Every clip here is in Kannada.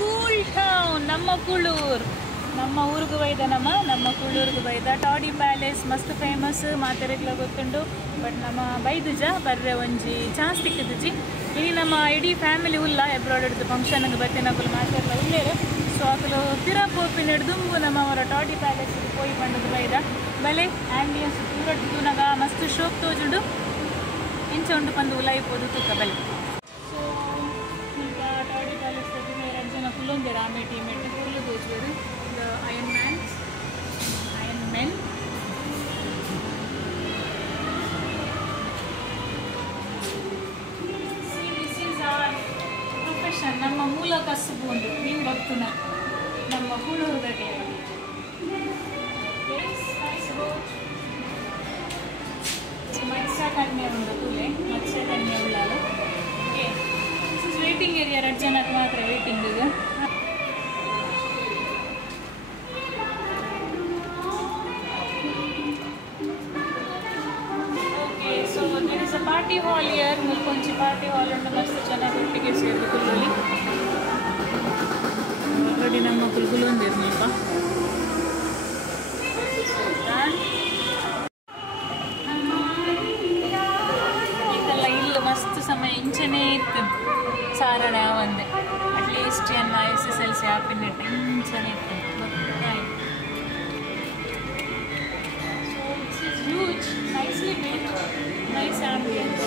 ಕೂಲ್ ಟೌನ್ ನಮ್ಮ ಕುಳ್ಳೂರು ನಮ್ಮ ಊರಿಗೆ ಬೈದ ನಮ್ಮ ಕುಳ್ಳೂರಿಗೆ ಬೈದ ಟಾಡಿ ಪ್ಯಾಲೇಸ್ ಮಸ್ತ್ ಫೇಮಸ್ ಮಾತೆರೆಗ್ಲ ಗೊತ್ತುಂಡು ಬಟ್ ನಮ್ಮ ಬೈದುಜ ಬರ್ರೆ ಒಂಜಿ ಚಾನ್ಸ್ ತಿಕ್ಕಿದುಜಿ ಇನಿ ನಮ್ಮ ಇಡೀ ಫ್ಯಾಮಿಲಿ ಉಲ್ಲ ಎಬ್ರಾಡ್ ಫಂಕ್ಷನ್ಗೆ ಬತ್ತಿನಕುಲು ಮಾತೆರ್ಲ ಉಳ್ಳೇರು ಸೊ ಅಕಲು ಪಿರ ಪೋಪಿನ ದುಂಬು ನಮ್ಮ ಅವರ ಟಾಡಿ ಪ್ಯಾಲೇಸ್ ಪೋಯಿ ಪಂಡದು ಬೈದ ಬಲೆ ಆಂಬಿಯನ್ಸ್ ಪೂರ ತೂನಗ ಮಸ್ತ್ ಶೋಕ್ ತೋಜುಂಡು ಇಂಚ ಉಂಡು ಪಂದು ಉಲಾಯಿ ಪೋದು ತುಕ್ಕ ಬಲೆ ಸೊ ಈಗ ಟಾಡಿ ಪ್ಯಾಲೇಸ್ ಎರಡು ಜನ ಕುಲ್ಲೊಂದೇರು ಆಮೇಟಿ ಮೇಟಿ Kullu ತೋಜುವರು the iron men profession ನಮ್ಮ ಮೂಲ ಕಸುಬು ಒಂದು ಮೀನು ಭಕ್ತನ ನಮ್ಮ ಕುಳ್ಳೂರುದಾಗೆ ಮತ್ಸ್ಯಕನ್ಯೆ ಉಂಡು ಕೂಲೆ ಮತ್ಸ್ಯಕನ್ಯೆ ಉಳ್ಳಾಲು okay this is waiting area ಎರಡು ಜನಕ್ಕೆ ಮಾತ್ರ ವೇಟಿಂಗ್ ಇದು okay so there is a party hall ಇಯರ್ ಮುಲ್ಕೊಂಚಿ ಪಾರ್ಟಿ ಹಾಲ್ ಉಂಡು ಮಸ್ತ್ ಜನ ಒಟ್ಟಿಗೆ ಸೇರಿದು ಕುಲ್ಲೋಲಿ ಆಲ್ರೆಡಿ ನಮ್ಮ ಕುಲ್ಗುಲು ಒಂದಿರು ಸ್ವಲ್ಪ ಇದೆಲ್ಲ ಇಲ್ಲಿ ಮಸ್ತ್ ಸಮಯ ಇಂಚನೇ ಇತ್ತು ಸಾರಣೆ ಒಂದೇ ಅಟ್ಲೀಸ್ಟ್ ಏನು SSLC ಹಾಪಿನಿಟ್ಟು ಇಂಚನೇ ಇತ್ತು so it's is huge nicely built nice ambience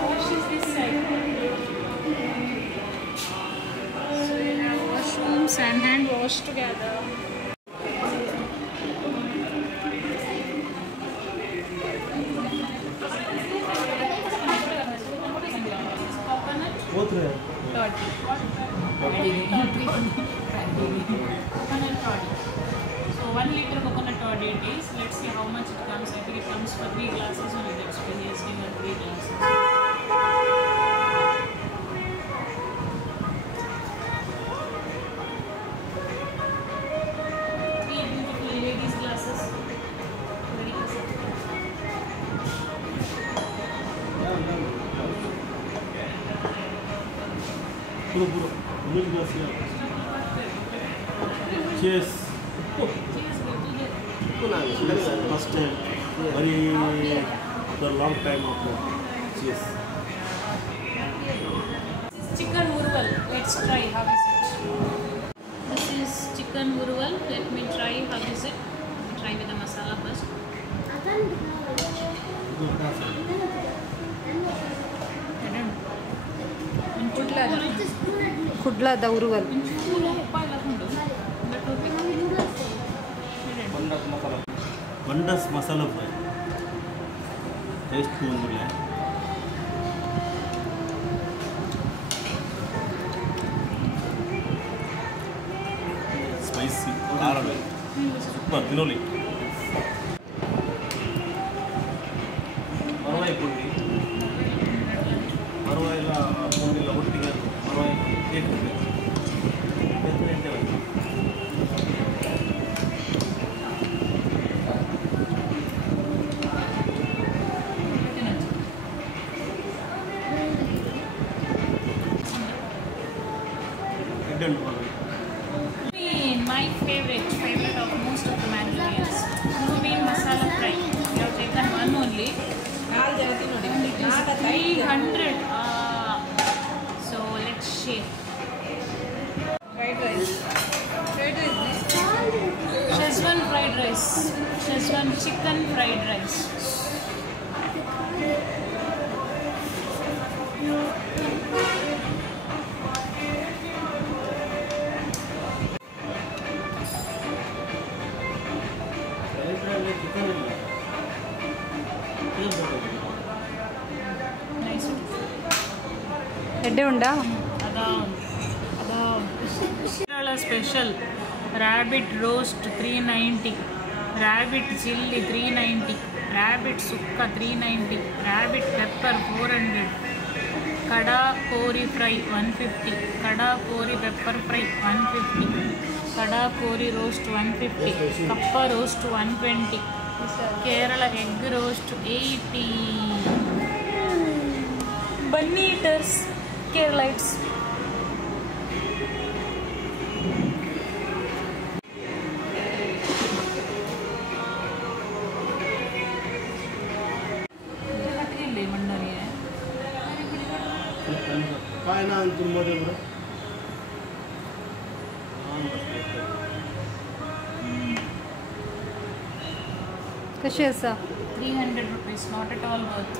Wash is this side. So you have washrooms and hand wash together. Coconut? Toddy. Coconut toddy. So 1 liter coconut toddy it is. Let's see how much it comes. I think it comes for 3 glasses only. That's why he is given 3 glasses. Three beautiful ladies glasses. Very easy. Puro. Cheers. First time, very the long time after. Cheers. This is chicken urval. Let's try. How is it? This is chicken urval. Let me try. How is it? Try with the masala first. ಕುಡ್ಲದ ಉರುವಲ್ ಬಂಡಸ್ ಮಸಾಲಾ ಫ್ರೈ ಟೇಸ್ಟ್ ಒಂದಿಲ್ಲ ಸ್ಪೈಸಿ ಖಾರ ಸೂಪರ್ ತಿನ್ನೋಲಿ ಮರವಾಯಿ ಪುಂಡಿ ಮರವಾಯಿಲ್ಲ ಪುಂಡಿಲ್ಲ ಒಟ್ಟಿಗೆ ಮರವಾಯಿ cake My favorite of most of the Mandalorians. Blue bean masala fry. We have taken one only. And it is 300. So let's share. Fried rice Szechuan fried rice. Szechuan chicken fried rice. Nice. ಎಡ್ಡೆ ಉಂಡಾ Kerala special rabbit roast 390, rabbit chilli 390, rabbit sukka 390, rabbit pepper 400, ಕಡಾ ಕೋರಿ ಫ್ರೈ 150, ಕಡಾ ಕೋರಿ ಪೆಪ್ಪರ್ ಫ್ರೈ 150, ಕಡಾ ಕೋರಿ ರೋಸ್ಟ್ 150, ಕಪ್ಪ ರೋಸ್ಟ್ 120, ಕೇರಳ ಎಗ್ ರೋಸ್ಟ್ 80. ಬನ್ನಿ ಈಟರ್ಸ್ ಕೇರಳೈಟ್ಸ್. काय ना अंतुरमध्ये बरं कशी असा 300 rupees, not at all worth.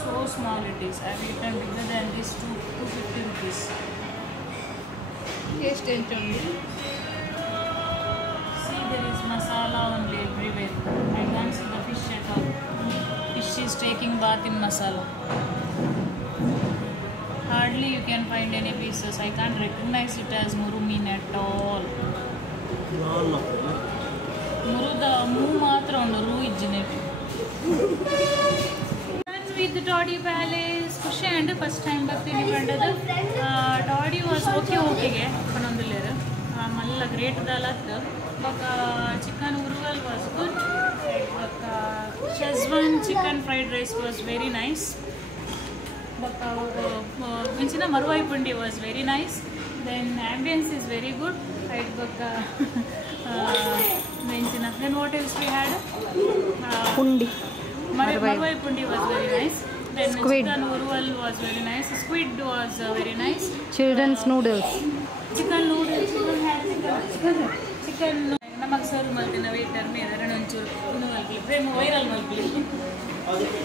So small it is. I've eaten bigger than this, 250 rupees. Taste ಎಂಟುಂಡು. See, there is masala only everywhere. I can't see the fish at all. Fish is taking bath in masala. Hardly you can find any pieces. I can't recognize it as muru mean at all. ಮುರುದ ಮೂ ಮಾತ್ರ ಉಂಡು ರೂ ಇಜ್ಜಿನೆ ವಿತ್ ಟಾಡಿ ಪ್ಯಾಲೇಸ್ ಖುಷಿ ಅಂಡ್ ಫಸ್ಟ್ ಟೈಮ್ ಬರ್ತೀನಿ ಕಂಡದು. ಟಾಡಿ ವಾಸ್ ಓಕೆಗೆ ಪನೊಂದುಲ್ಲೇರು ಮಲ್ಲ ಗ್ರೇಟ್ ದಾಲತ್ತು ಬೊಕ್ಕ ಚಿಕನ್ ಉರುವಲ್ ವಾಸ್ ಗುಡ್, ಬೊಕ್ಕ Schezwan chicken fried rice was very nice, ಬೊಕ್ಕ ಮಿಂಚಿನ ಮರುವಾಯಿ ಪುಂಡಿ was very nice. Then ambience is very good. Then what else we had? ಪುಂಡಿ. Marwai pundi was very nice. Then Squid. chicken urval was very nice. Squid was very nice. Children's noodles. Chicken noodles. Chicken. ನಮಗೆ ಸರ್ವ್ ಮಾಡ್ತೀನಿ ವೇಟರ್ ಮೇಲೆ ಒಂಚೂರು ಇನ್ನು ಮಲ್ಪಲಿ ಪ್ರೇಮ ವೈರಲ್ ಮಲ್ಪಲಿ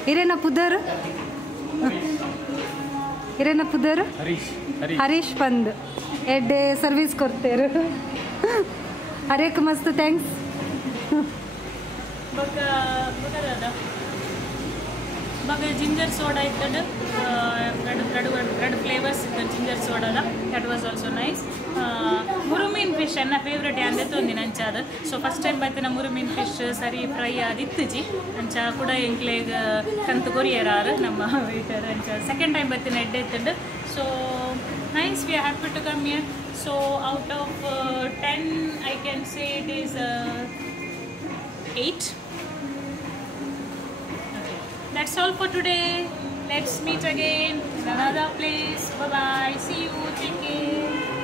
ಹಿರೇನ ಪುದರ್ ಹಿರೇನ ಪುದರ್ ಹರೀಶ್ ಪಂದ್ ಎಡ್ಡೆ ಸರ್ವಿಸ್ ಕೊಡ್ತೇರು ಹರೇಕ್ ಮಸ್ತ್ ಥ್ಯಾಂಕ್ಸ್. ಬಗ ಜಿಂಜರ್ ಸೋಡಾ ಇದ್ದದ್ದು ಎರಡು ಫ್ಲೇವರ್ಸ್ ಇತ್ತು ಜಿಂಜರ್ ಸೋಡಾದ, that was also nice. Murumeen fish ನನ್ನ ಫೇವ್ರೆಟ್ ಅಂದೆ ತೊಂದಿನ ಅಂಚಾದ. ಸೊ ಫಸ್ಟ್ ಟೈಮ್ ಬರ್ತೀನಿ ಮುರುಮೀನ್ ಫಿಶ್ ಸರಿ ಫ್ರೈ ಆದಿತ್ತುಜಿ ಅಂಚ ಕೂಡ ಎಂಕ್ಲೇಗ ಕಂತು ಕೊರಿಯರಾರು ನಮ್ಮ ವೇಟರ್ ಅಂಚ ಸೆಕೆಂಡ್ ಟೈಮ್ ಬರ್ತೀನಿ ಎಡ್ಡೆ ಇತ್ತಂಡು. So nice, we are happy to come here. So out of 10 I can say it is 8. That's all for today. Let's meet again in another place. Bye bye. See you. Take care.